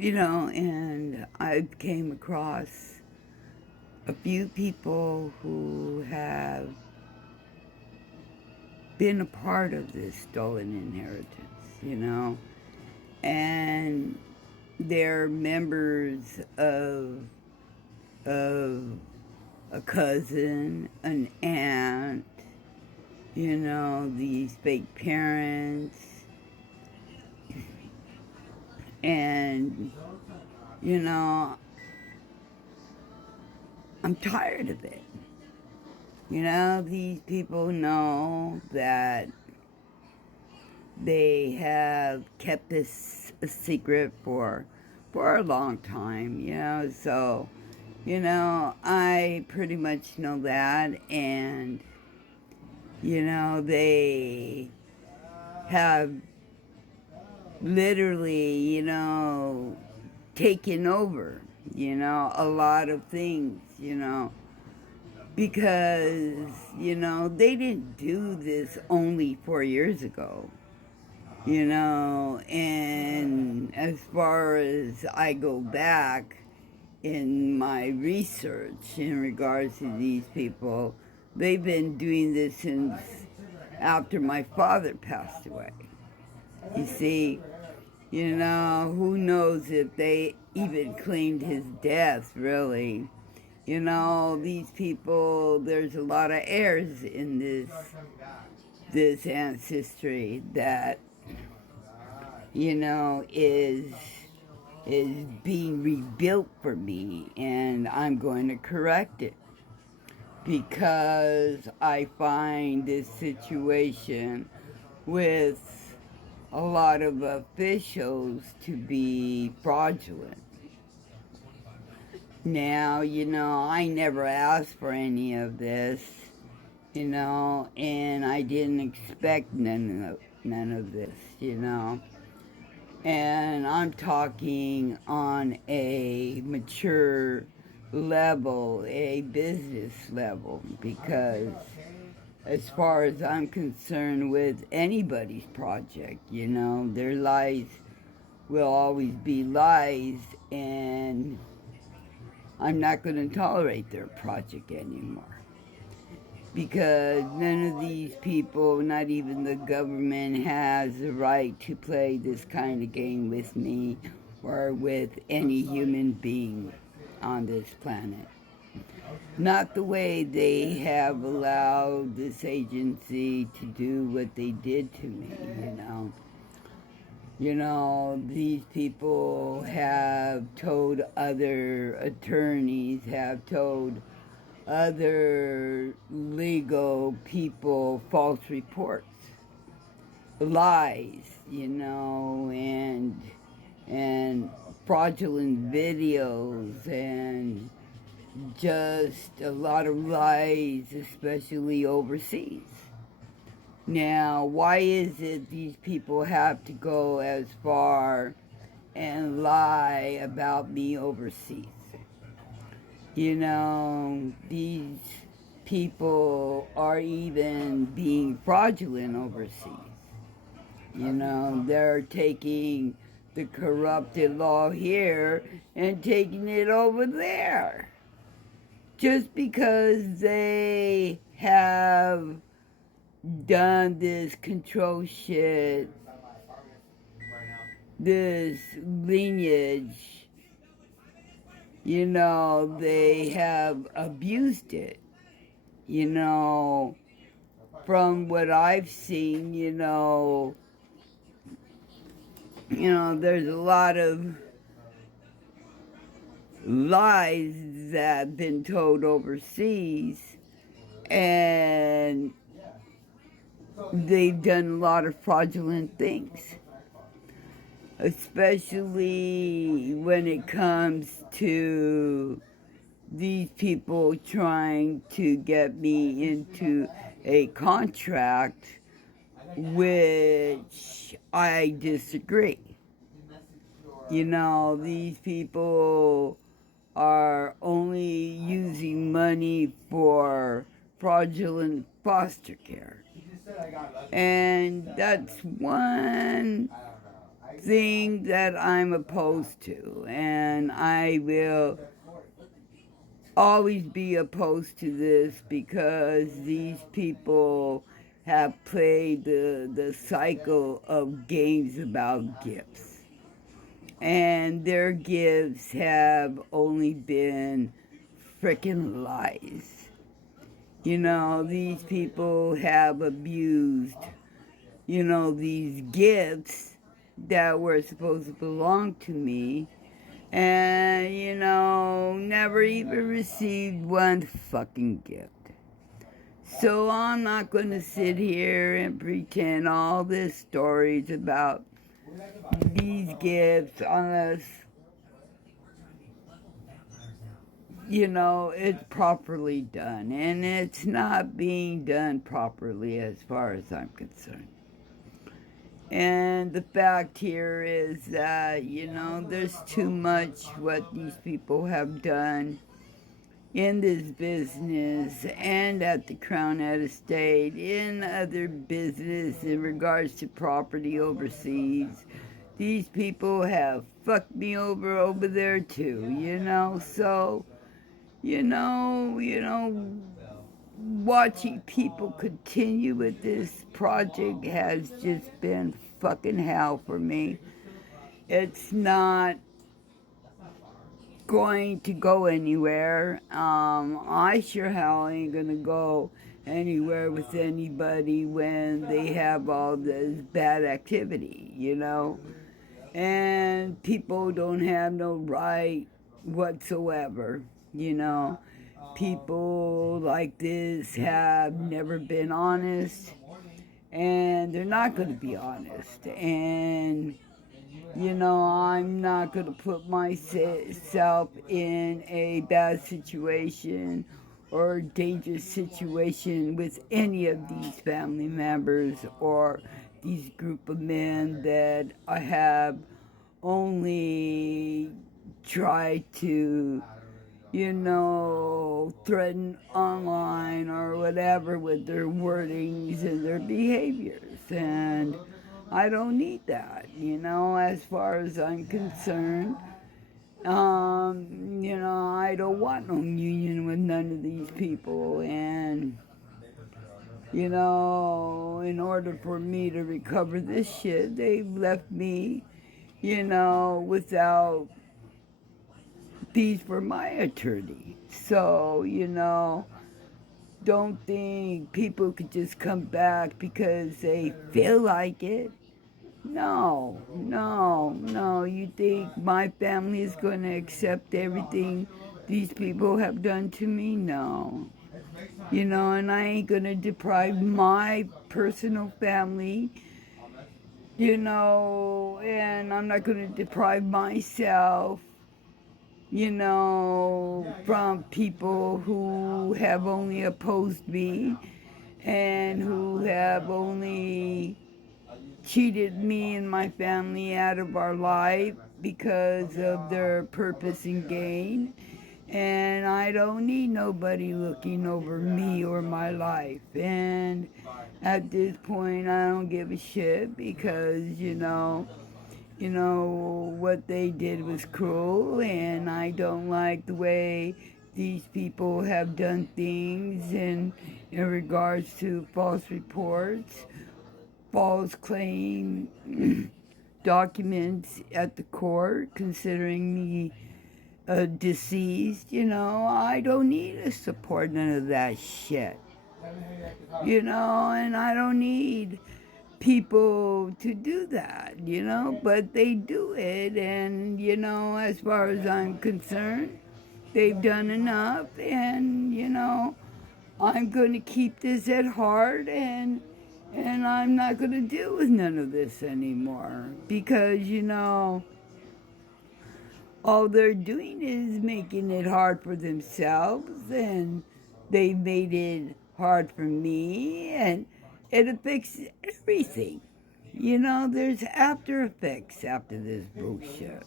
And I came across a few people who have been a part of this stolen inheritance, and they're members of a cousin, an aunt, these fake parents, and you know, I'm tired of it. These people know that they have kept this a secret for a long time, so I pretty much know that, and they have literally, taken over, a lot of things, because, they didn't do this only 4 years ago, and as far as I go back in my research in regards to these people, they've been doing this since after my father passed away. You see, who knows if they even claimed his death, really. These people, there's a lot of heirs in this ancestry that, is being rebuilt for me, and I'm going to correct it because I find this situation with a lot of officials to be fraudulent. Now, I never asked for any of this, and I didn't expect none of this. And I'm talking on a mature level, a business level, because as far as I'm concerned with anybody's project, their lies will always be lies, and I'm not going to tolerate their project anymore. Because none of these people, not even the government, has the right to play this kind of game with me or with any human being on this planet. Not the way they have allowed this agency to do what they did to me. These people have told other attorneys, have told other legal people false reports, lies, and fraudulent videos, and just a lot of lies, especially overseas. Now, why is it these people have to go as far and lie about me overseas? These people are even being fraudulent overseas. They're taking the corrupted law here and taking it over there. Just because they have done this control shit, this lineage, they have abused it. From what I've seen, there's a lot of lies that have been told overseas, and they've done a lot of fraudulent things, especially when it comes to these people trying to get me into a contract, which I disagree. These people are only using money for fraudulent foster care. And that's one thing that I'm opposed to, and I will always be opposed to this because these people have played the cycle of games about gifts. And their gifts have only been frickin' lies. You know, these people have abused, you know, these gifts that were supposed to belong to me, and, you know, never even received one fucking gift. So I'm not going to sit here and pretend all this stories about these gifts unless, you know, it's properly done. And it's not being done properly as far as I'm concerned. And the fact here is that, you know, there's too much what these people have done in this business and at the Crown Estate, in other business in regards to property overseas. These people have fucked me over there too, you know, so, you know, watching people continue with this project has just been fucking hell for me. It's not going to go anywhere. I sure hell ain't gonna go anywhere with anybody when they have all this bad activity, you know? And people don't have no right whatsoever, you know? People like this have never been honest, and they're not going to be honest. And, you know, I'm not going to put myself in a bad situation or dangerous situation with any of these family members or these group of men that I have only tried to, you know, threaten online or whatever with their wordings and their behaviors. And I don't need that, you know, as far as I'm concerned. You know, I don't want no union with none of these people. And, you know, in order for me to recover this shit, they've left me, you know, without fees for my attorney. So, you know, don't think people could just come back because they feel like it. No, no, no. You think my family is going to accept everything these people have done to me? No. You know, and I ain't going to deprive my personal family, you know, and I'm not going to deprive myself, you know, from people who have only opposed me and who have only cheated me and my family out of our life because of their purpose and gain. And I don't need nobody looking over me or my life. And at this point, I don't give a shit because, you know, what they did was cruel, and I don't like the way these people have done things in regards to false reports, false claim documents at the court, considering me deceased. You know, I don't need to support none of that shit. You know, and I don't need people to do that, you know, but they do it, and, you know, as far as I'm concerned, they've done enough, and, you know, I'm going to keep this at heart, and I'm not going to deal with none of this anymore, because, you know, all they're doing is making it hard for themselves, and they made it hard for me, and it affects everything. You know, there's after effects after this bullshit.